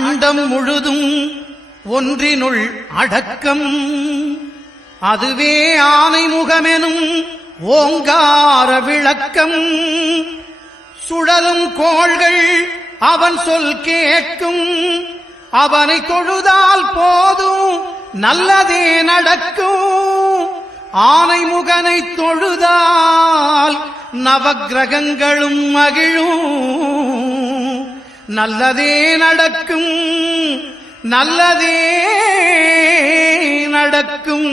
அண்டம் முழுதும் ஒன்றினுள் அடக்கம், அதுவே ஆனை முகமெனும் ஓங்கார விளக்கம். சுழலும் கோள்கள் அவன் சொல் கேட்கும், அவனை தொழுதால் போதும் நல்லதே நடக்கும். ஆனை முகனை தொழுதால் நவக்கிரகங்களும் மகிழும், நல்லதே நடக்கும், நல்லதே நடக்கும்.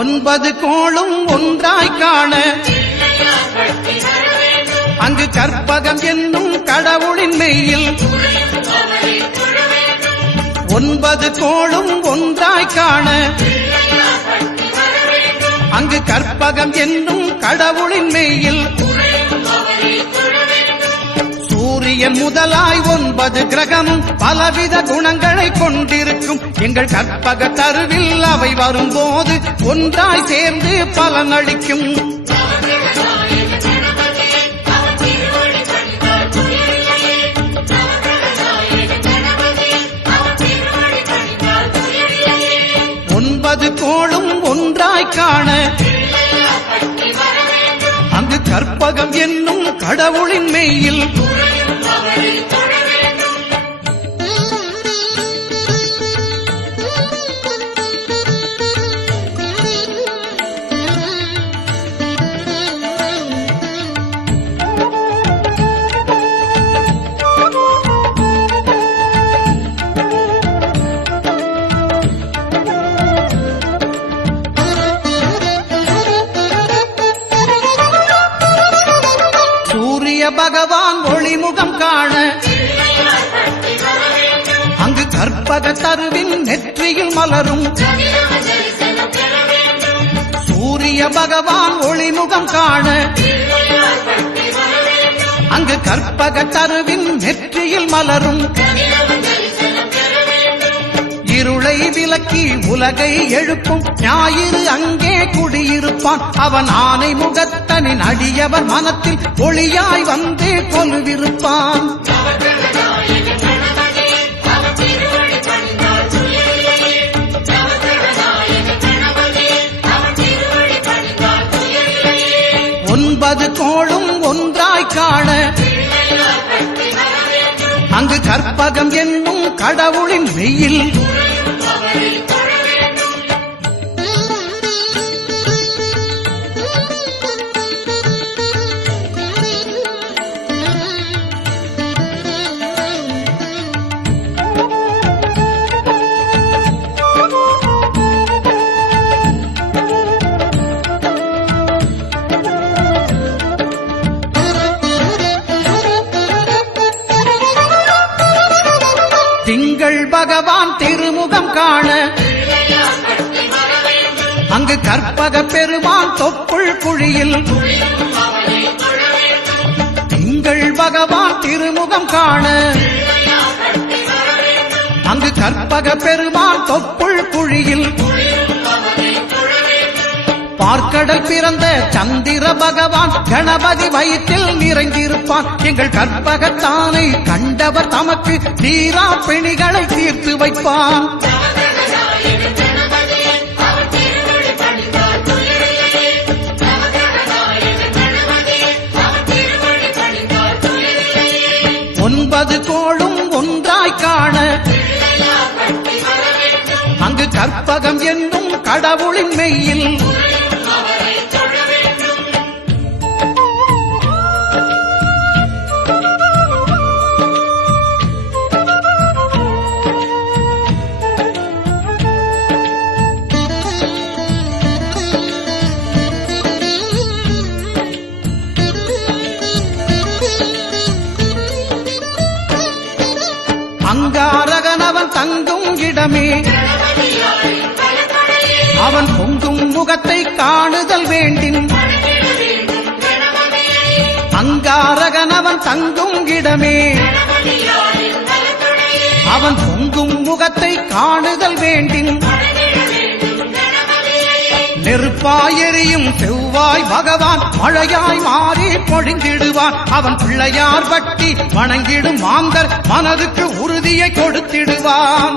ஒன்பது கோளும் ஒன்றாய் காண அங்கு கற்பகம் என்னும் கடவுளின் மெய்யில். ஒன்பது கோளும் ஒன்றாய் காண அங்கு கற்பகம் என்னும் கடவுளின் மெய்யில். சூரியன் முதலாய் 9 கிரகமும் பலவித குணங்களை கொண்டிருக்கும். எங்கள் கற்பக தருவில் அவை வரும்போது ஒன்றாய் சேர்ந்து பலனளிக்கும். ஒன்பது கோளும் ஒன்றாய் காண அங்கு கற்பகம் என்னும் கடவுளின் மெய்யில். பகவான் ஒளிமுகம் காண அங்கு கற்பக தருவின் நெற்றியில் மலரும். சூரிய பகவான் ஒளிமுகம் காண அங்கு கற்பக தருவின் நெற்றியில் மலரும். இருளை விலக்கி உலகை எழுப்பும் ஞாயிறு அங்கே குடியிருப்பான். அவன் ஆனை முகத்தனின் அடியவர் மனத்தில் ஒளியாய் வந்து கொலுவிருப்பான். ஒன்பது கோளும் ஒன்றாய் காண அங்கு கற்பகம் என்னும் கடவுளின் மெய்யில். திங்கள் பகவான் திருமுகம் காண அங்கு கற்பக பெருமான் தொப்புள் குழியில். திங்கள் பகவான் திருமுகம் காண அங்கு கற்பக பெருமான் தொப்புள் குழியில். பார்க்கடல் பிறந்த சந்திர பகவான் கணபதி வயிற்றில் நிறைந்திருப்பான். எங்கள் கற்பகத்தானை கண்டவர் தமக்கு தீரா பிணிகளை தீர்த்து வைப்பான். ஒன்பது கோளும் ஒன்றாய் காண அங்கு கற்பகம் என்னும் கடவுளின் மெய்யில். அங்காரகனவன் தங்கும் இடமே அவன் பொங்கும் முகத்தை காணுதல் வேண்டின். அங்காரகனவன் தங்கும் இடமே அவன் பொங்கும் முகத்தை காணுதல் வேண்டின். நெருப்பாய் எரியும் செவ்வாய் பகவான் மழையாய் மாறி பொழிந்திடுவான். அவன் பிள்ளையார் பட்டி வணங்கிடும் மாந்தர் மனதுக்கு உறுதியை கொடுத்திடுவான்.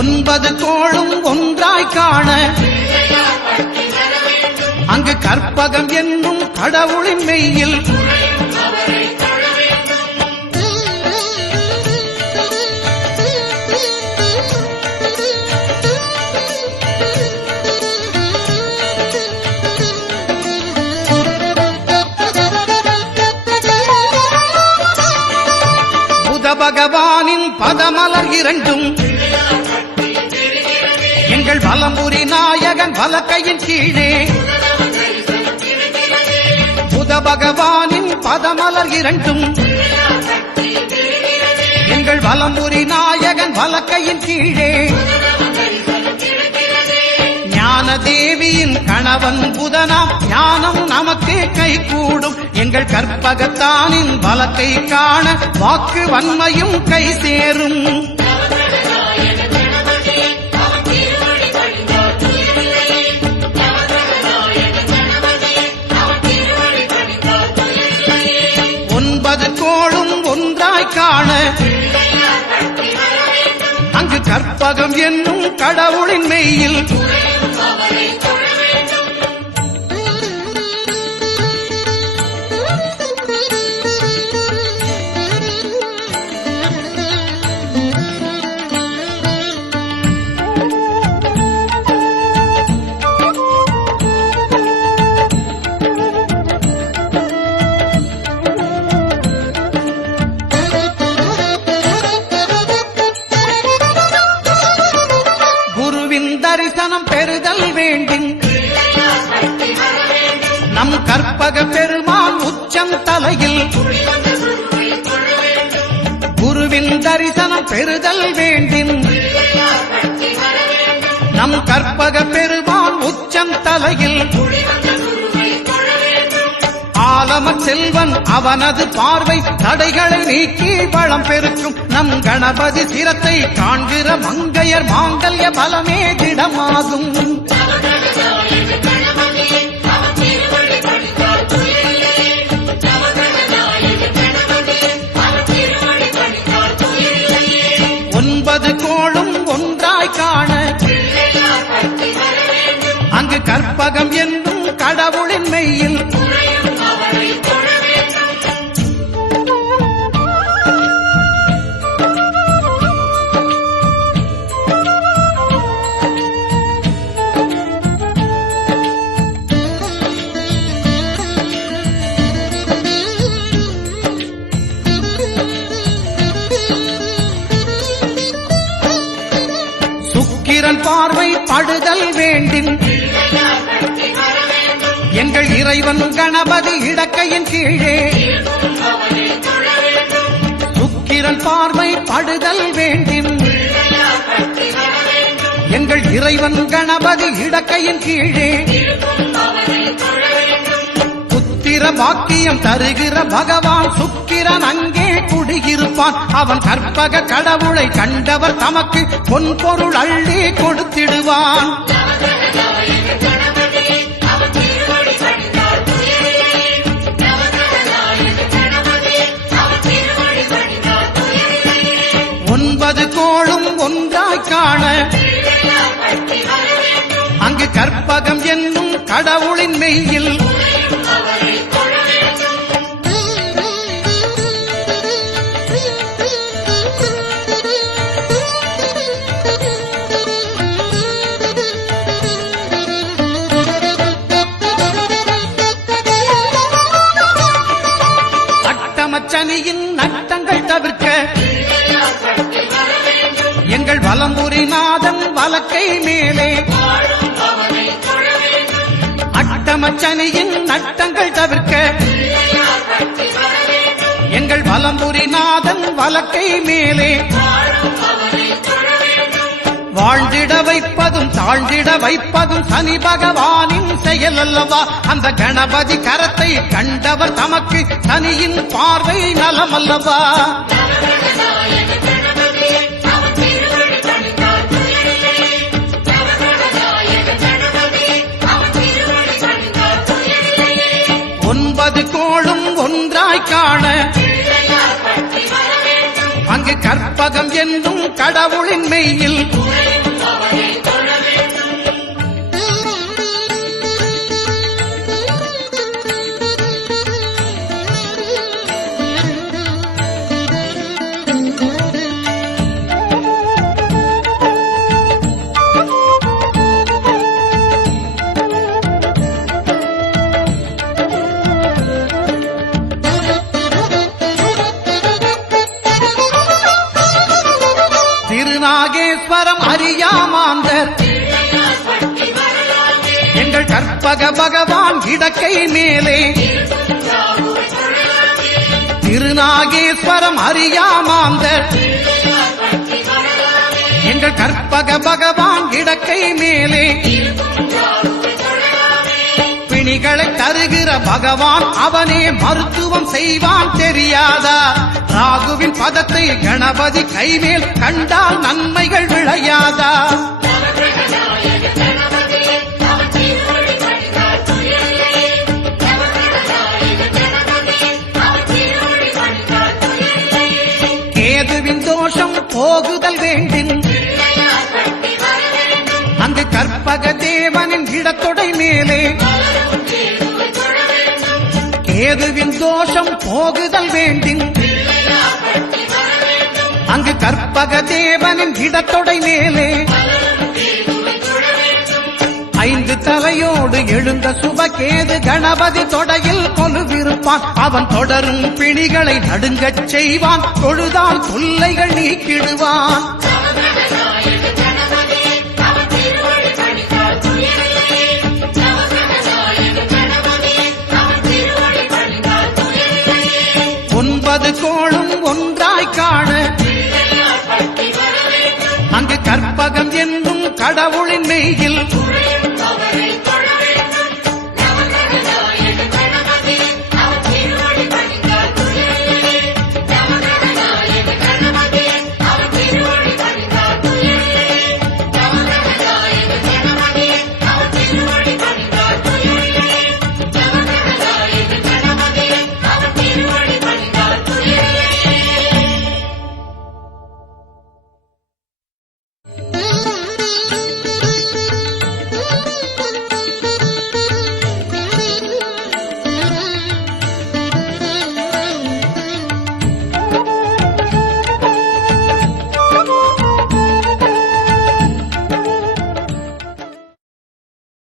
ஒன்பது கோளும் ஒன்றாய் காண அங்கு கற்பகம் என்னும் கடவுளின் மெய்யில் புத பகவானின் பதமலர் இரண்டும் எங்கள் வலம்புரி நாயகன் வலக்கையின் கீழே புத பகவானின் பதமலர் இரண்டும் எங்கள் வலம்புரி நாயகன் வலக்கையின் கீழே ஞான தேவியின் கணவன் புதனாம் ஞானம் நமக்கு கைகூடும். எங்கள் கற்பகத்தானின் பலத்தை காண வாக்கு வன்மையும் கை சேரும். ஒன்பது கோளும் ஒன்றாய் காண அங்கு கற்பகம் என்னும் கடவுளின் மெய்யில் தரிசனம் பெறுதல் வேண்டும். நம் கற்பக பெருமான் உச்சம் தலையில் குருவின் தரிசனம் பெறுதல் வேண்டும். நம் கற்பக பெருமான் உச்சம் தலையில் ஆலம செல்வன் அவனது பார்வை தடைகளை நீக்கி வளம் பெருக்கும். நம் கணபதி சிரத்தை காண்கிற மங்கையர் மாங்கல்ய பலமே திடமாகும். ஒன்பது கோளும் ஒன்றாய் காண அங்கு கற்பகம் என்னும் கடவுளின் மெய்யில் சுக்கிரன் பார்வை படுதல் வேண்டும். எங்கள் இறைவன் கணபதி இடக்கையின் கீழே சுக்கிரன் பார்வை படுதல் வேண்டும். எங்கள் இறைவன் கணபதி இடக்கையின் கீழே புத்திர பாக்கியம் தருகிற பகவான் சுக்கிரன் அங்கே குடியிருப்பான். அவன் கற்பக கடவுளை கண்டவர் தமக்கு பொன் பொருள் அள்ளி கொடுத்திடுவான். ஒன்பது கோளும் ஒன்றாய் காண அங்கு கற்பகம் என்னும் கடவுளின் மெய்யில் அட்டமச்சனியின் நட்டங்கள் தவிர்க்க எங்கள் வலம்புரி நாதன் வலக்கை மேலே அட்டமச்சனியின் நட்டங்கள் தவிர்க்க எங்கள் வலம்புரி நாதன் வலக்கை மேலே வாழ்ந்திட வைப்பதும் தாழ்ந்திட வைப்பதும் சனி பகவானின் செயல் அல்லவா? அந்த கணபதி கரத்தை கண்டவர் தமக்கு சனியின் பார்வை நலம் அல்லவா? ஒன்பது கோளும் ஒன்றாய் காண அங்கு கற்பகம் என்னும் கடவுளின் மெய்யில் திருநாகேஸ்வரம் அறியாமாந்தர் எங்கள் கற்பக பகவான் இடக்கை மேலே திருநாகேஸ்வரம் அறியாமாந்தர் எங்கள் கற்பக பகவான் இடக்கை மேலே பிணிகளை தருகிற பகவான் அவனே மருத்துவம் செய்வான் தெரியாதா? ராகுவின் பதத்தை கணபதி கைமேல் கண்டால் நன்மைகள் விளையாதா? கேதுவின் தோஷம் போகுதல் வேண்டும் அங்கு கற்பக தேவனின் இடத்தொடை மேலே கேதுவின் தோஷம் போகுதல் வேண்டும் அங்கு கற்பக தேவனின் இடத்தொடை மேலே ஐந்து தலையோடு எழுந்த சுபகேது கணபதி தொடையில் கொலுவிருப்பான். அவன் தொடரும் பிணிகளை நடுங்கச் செய்வான். தொழுதால் தொல்லைகள் நீக்கிடுவான். ஒன்பது கோளும் ஒன்றாய் காண அங்கு கற்பகம் என்னும் கடவுளின் மெய்யில்